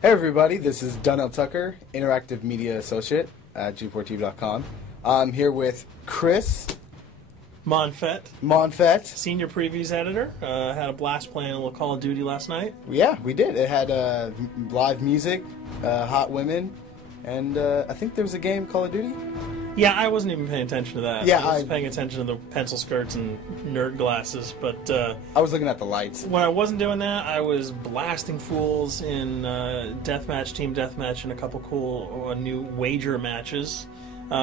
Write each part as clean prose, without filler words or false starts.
Hey everybody, this is Donnell Tucker, Interactive Media Associate at G4TV.com. I'm here with Chris Monfett, Senior Previews Editor. Had a blast playing a little Call of Duty last night. Yeah, we did. It had live music, hot women, and I think there was a game, Call of Duty? Yeah, I wasn't even paying attention to that. Yeah, I was paying attention to the pencil skirts and nerd glasses, but I was looking at the lights. When I wasn't doing that, I was blasting fools in deathmatch, team deathmatch, and a couple cool new wager matches,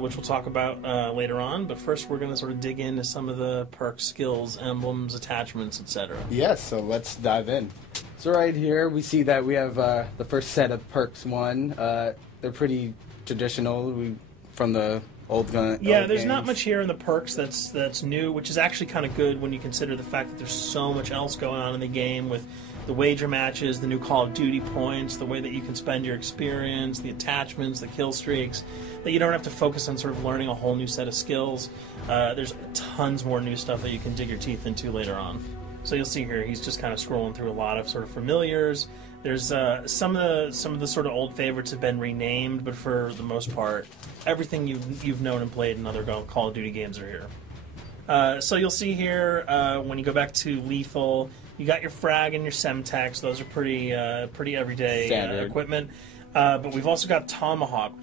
which we'll talk about later on. But first, we're going to sort of dig into some of the perks, skills, emblems, attachments, etc. Yes, so let's dive in. So right here, we see that we have the first set of perks one. They're pretty traditional from the old gun. Yeah, old there's games. not much here in the perks that's new, which is actually kind of good when you consider the fact that there's so much else going on in the game with the wager matches, the new Call of Duty points, the way that you can spend your experience, the attachments, the kill streaks, that you don't have to focus on sort of learning a whole new set of skills. There's tons more new stuff that you can dig your teeth into later on. So you'll see here, he's just kind of scrolling through a lot of sort of familiars. There's some of the sort of old favorites have been renamed, but for the most part, everything you've known and played in other Call of Duty games are here. So you'll see here when you go back to Lethal, you got your frag and your semtex. Those are pretty everyday equipment. But we've also got Tomahawk,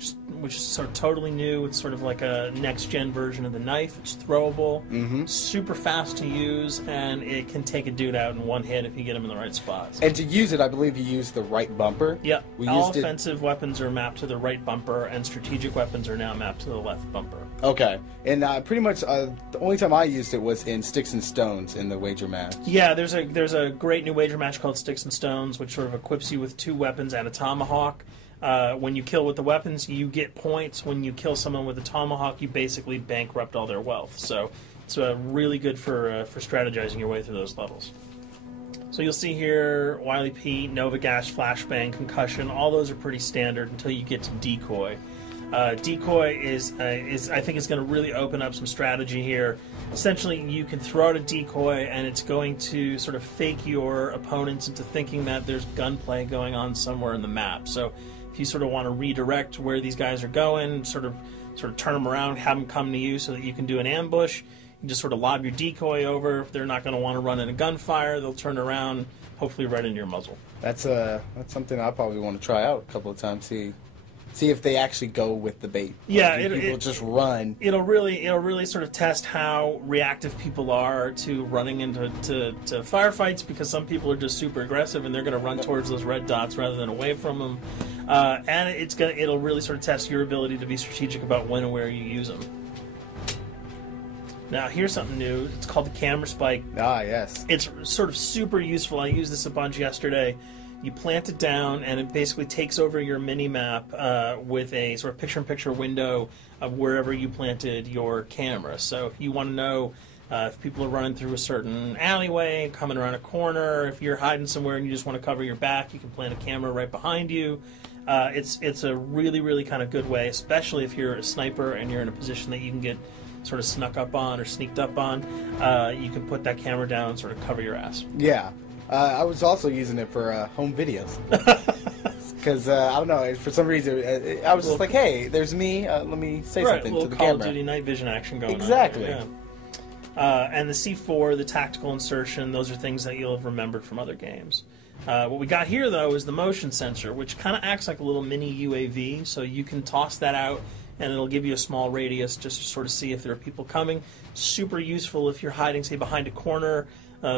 which is sort of totally new. It's sort of like a next-gen version of the knife. It's throwable, super fast to use, and it can take a dude out in one hit if you get him in the right spots. And to use it, I believe you use the right bumper. Yep. All offensive weapons are mapped to the right bumper, and strategic weapons are now mapped to the left bumper. Okay. And pretty much the only time I used it was in Sticks and Stones in the wager match. Yeah, there's a great new wager match called Sticks and Stones, which sort of equips you with 2 weapons and a tomahawk. When you kill with the weapons, you get points. When you kill someone with a tomahawk, you basically bankrupt all their wealth. So it's really good for strategizing your way through those levels. So you'll see here, Wily Pete, Nova Gash, Flashbang, Concussion, all those are pretty standard until you get to Decoy. Decoy is I think it's going to really open up some strategy here. Essentially, you can throw out a decoy, and it's going to sort of fake your opponents into thinking that there's gunplay going on somewhere in the map. So if you sort of want to redirect where these guys are going, sort of turn them around, have them come to you so that you can do an ambush, you just sort of lob your decoy over. They're not going to want to run in a gunfire. They'll turn around, hopefully right into your muzzle. That's something I probably want to try out a couple of times. See if they actually go with the bait. Yeah, people just run. It'll really sort of test how reactive people are to running into firefights, because some people are just super aggressive and they're going to run towards those red dots rather than away from them. And it'll really sort of test your ability to be strategic about when and where you use them. Now, here's something new. It's called the Camera Spike. Ah, yes. It's sort of super useful. I used this a bunch yesterday. You plant it down, and it basically takes over your mini-map with a sort of picture-in-picture window of wherever you planted your camera. So if you want to know if people are running through a certain alleyway, coming around a corner, if you're hiding somewhere and you just want to cover your back, you can plant a camera right behind you. It's a really, really kind of good way, especially if you're a sniper and you're in a position that you can get sort of snuck up on or sneaked up on. You can put that camera down and sort of cover your ass. Yeah. I was also using it for home videos. Because, I don't know, for some reason, I was just like, hey, there's me, let me say something to the Call camera. Call of Duty night vision action going exactly. on. Yeah. And the C4, the tactical insertion, those are things that you'll have remembered from other games. What we got here, though, is the motion sensor, which kind of acts like a little mini UAV, so you can toss that out, and it'll give you a small radius just to sort of see if there are people coming. Super useful if you're hiding, say, behind a corner,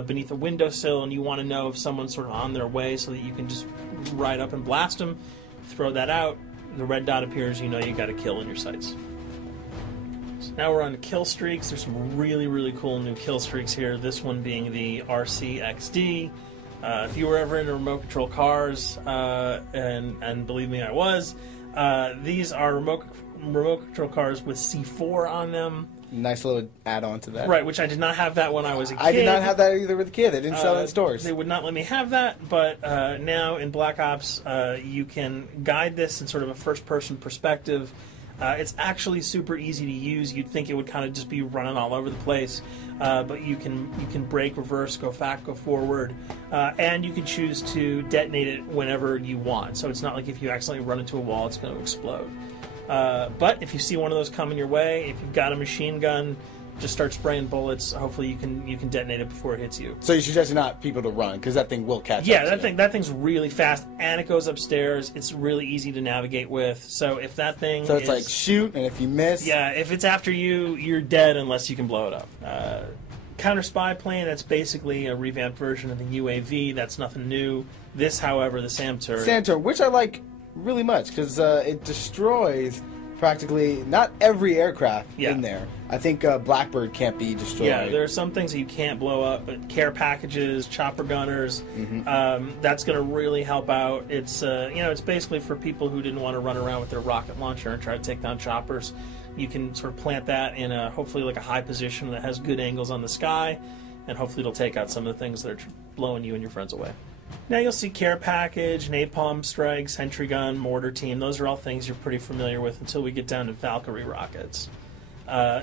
beneath a windowsill, and you want to know if someone's sort of on their way so that you can just ride up and blast them, throw that out, the red dot appears, you know you got a kill in your sights. So now we're on to kill streaks. There's some really, really cool new kill streaks here, this one being the RCXD. If you were ever into remote control cars, and believe me, I was, these are remote control cars with C4 on them. Nice little add-on to that. Right, which I did not have that when I was a kid. I did not have that either with a kid. They didn't sell it in stores. They would not let me have that, but now in Black Ops, you can guide this in sort of a first-person perspective. It's actually super easy to use. You'd think it would kind of just be running all over the place, but you can brake, reverse, go back, go forward, and you can choose to detonate it whenever you want. So it's not like if you accidentally run into a wall, it's going to explode. But if you see one of those coming your way, if you've got a machine gun, just start spraying bullets. Hopefully you can detonate it before it hits you. So you suggest not people to run because that thing will catch up. Yeah, that thing's really fast, and it goes upstairs. It's really easy to navigate with. So if that thing So it's like shoot, and if you miss... Yeah, if it's after you, you're dead unless you can blow it up. Counter spy plane, that's basically a revamped version of the UAV. That's nothing new. This, however, the SAM turret. SAM turret, which I like really much because it destroys practically not every aircraft in there. I think Blackbird can't be destroyed. Yeah, there are some things that you can't blow up, but care packages, chopper gunners, that's going to really help out. It's it's basically for people who didn't want to run around with their rocket launcher and try to take down choppers. You can sort of plant that in hopefully like a high position that has good angles on the sky, and hopefully it'll take out some of the things that are blowing you and your friends away. Now you'll see care package, napalm strike, sentry gun, mortar team. Those are all things you're pretty familiar with until we get down to Valkyrie rockets.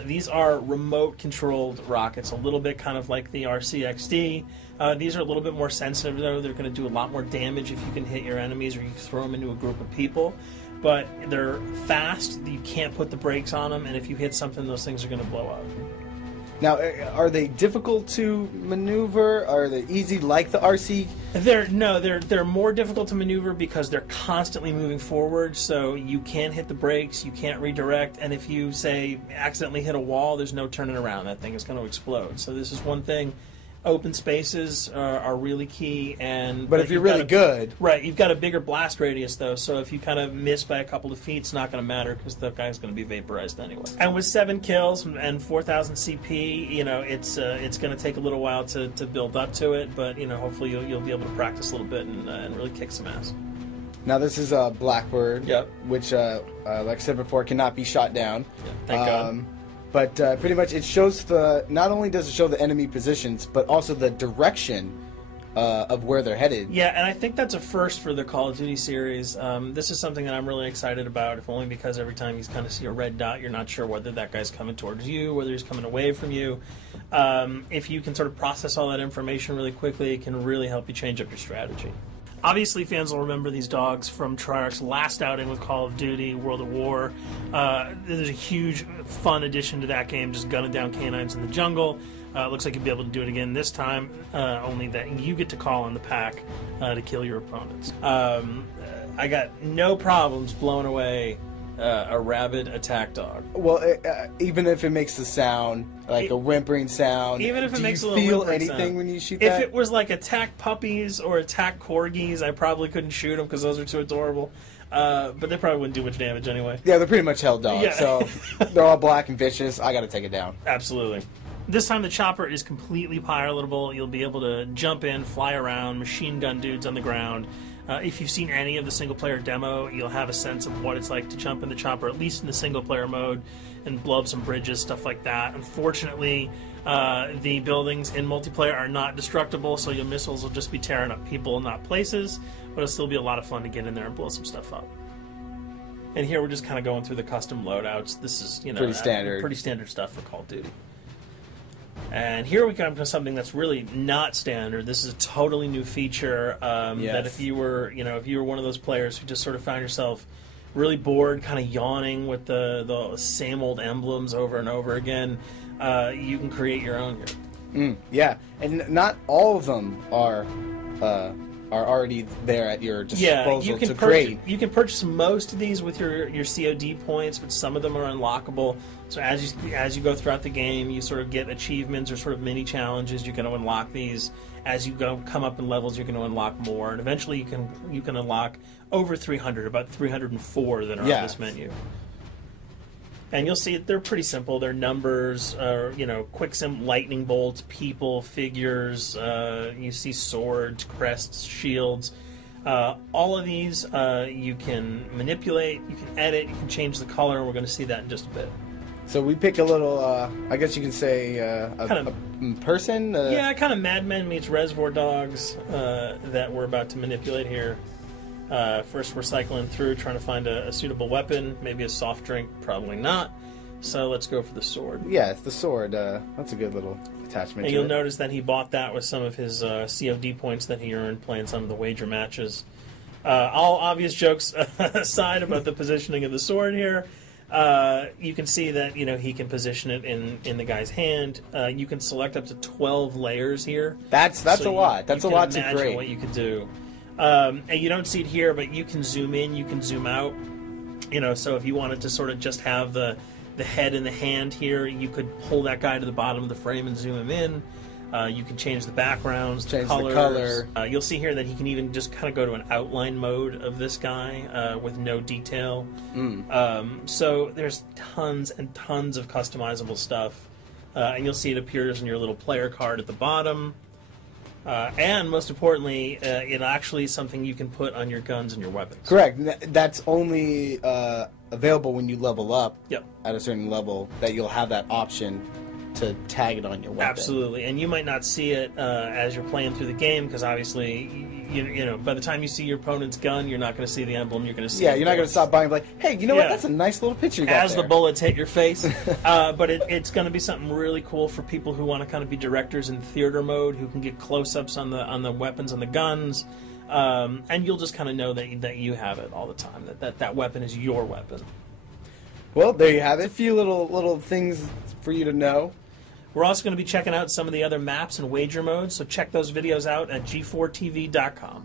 These are remote-controlled rockets, a little bit kind of like the RCXD. These are a little bit more sensitive, though. They're going to do a lot more damage if you can hit your enemies or you throw them into a group of people. But they're fast. You can't put the brakes on them, and if you hit something, those things are going to blow up. Now, are they difficult to maneuver? Are they easy like the RC? They're more difficult to maneuver because they're constantly moving forward, so you can't hit the brakes, you can't redirect, and if you, say, accidentally hit a wall, there's no turning around. That thing is going to explode. So this is one thing. Open spaces are really key, but if you're really good, right? You've got a bigger blast radius, though, so if you kind of miss by a couple of feet, it's not going to matter because the guy's going to be vaporized anyway. And with 7 kills and 4,000 CP, it's going to take a little while to build up to it, but hopefully you'll be able to practice a little bit and really kick some ass. Now this is a Blackbird, which, like I said before, cannot be shot down. Yeah, thank God. But pretty much it shows not only does it show the enemy positions, but also the direction of where they're headed. Yeah, and I think that's a first for the Call of Duty series. This is something that I'm really excited about, if only because every time you kind of see a red dot, you're not sure whether that guy's coming towards you, whether he's coming away from you. If you can sort of process all that information really quickly, it can really help you change up your strategy. Obviously, fans will remember these dogs from Treyarch's last outing with Call of Duty, World at War. There's a huge, fun addition to that game, just gunning down canines in the jungle. Looks like you'll be able to do it again this time, only that you get to call on the pack to kill your opponents. I got no problems blowing away a rabid attack dog. Well, even if it makes the sound, like a whimpering sound, even if it makes a little feel whimpering anything sound. when you shoot If that? it was like attack puppies or attack corgis, I probably couldn't shoot them because those are too adorable. But they probably wouldn't do much damage anyway. Yeah, they're pretty much held dogs, Yeah. so they're all black and vicious. I got to take it down. Absolutely. This time the chopper is completely pilotable. You'll be able to jump in, fly around, machine gun dudes on the ground. If you've seen any of the single-player demo, you'll have a sense of what it's like to jump in the chopper, at least in the single-player mode, and blow up some bridges, stuff like that. Unfortunately, the buildings in multiplayer are not destructible, so your missiles will just be tearing up people and not places, but it'll still be a lot of fun to get in there and blow some stuff up. And here we're just kind of going through the custom loadouts. This is, pretty standard. Pretty standard stuff for Call of Duty. And here we come to something that's really not standard. This is a totally new feature that if you were one of those players who just sort of found yourself really bored, kind of yawning with the same old emblems over and over again, you can create your own here. Yeah, and not all of them are already there at your disposal to create. You can purchase most of these with your COD points, but some of them are unlockable. So as you go throughout the game, you sort of get achievements or sort of mini challenges. You're going to unlock these. As you come up in levels, you're going to unlock more, and eventually you can unlock over 300, about 304 that are on this menu. And you'll see they're pretty simple. They're numbers, quick lightning bolts, people, figures. You see swords, crests, shields. All of these you can manipulate, you can edit, you can change the color, and we're going to see that in just a bit. So we pick a little, I guess you can say, a person? Yeah, kind of Mad Men meets Reservoir Dogs that we're about to manipulate here. First, we're cycling through, trying to find a suitable weapon. Maybe a soft drink, probably not. So let's go for the sword. Yeah, it's the sword. That's a good little attachment. And to you'll it. notice that he bought that with some of his COD points that he earned playing some of the wager matches. All obvious jokes aside about the positioning of the sword here, you can see that he can position it in the guy's hand. You can select up to 12 layers here. That's a lot. That's a lot to imagine create. what you could do. And you don't see it here, but you can zoom in, you can zoom out. So if you wanted to sort of just have the head and the hand here, you could pull that guy to the bottom of the frame and zoom him in. You can change the backgrounds, Change the the colors. color. You'll see here that he can even just kind of go to an outline mode of this guy with no detail. So there's tons and tons of customizable stuff. And you'll see it appears in your little player card at the bottom. And most importantly, it actually is something you can put on your guns and your weapons. Correct. That's only available when you level up Yep. at a certain level, that you'll have that option to tag it on your weapon. Absolutely, and you might not see it as you're playing through the game, because obviously, by the time you see your opponent's gun, you're not going to see the emblem. You're going to see. Yeah, you're not going to stop by and be like, hey, you know what? Yeah. That's a nice little picture you got As there. the bullets hit your face. But it's going to be something really cool for people who want to kind of be directors in theater mode, who can get close-ups on the weapons and the guns, and you'll just kind of know that you have it all the time. That weapon is your weapon. Well, there you have it. A few little things for you to know. We're also going to be checking out some of the other maps and wager modes, so check those videos out at g4tv.com.